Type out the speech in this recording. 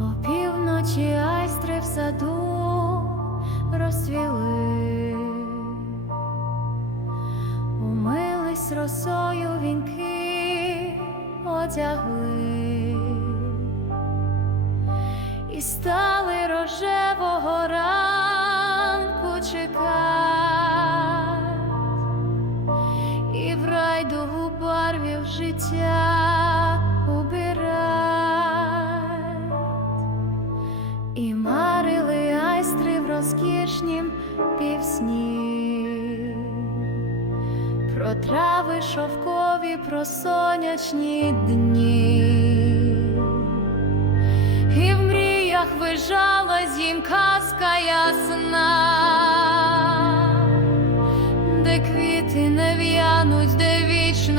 Опівночі айстри в саду розцвіли, умились росою вінки одягли. І стали рожевого ранку чекать, і в райдугу барвів життя і марили айстри в розкішнім півсні, про трави шовкові, про сонячні дні, і в мріях вижала їм казка ясна, де квіти не в'януть, де вічно.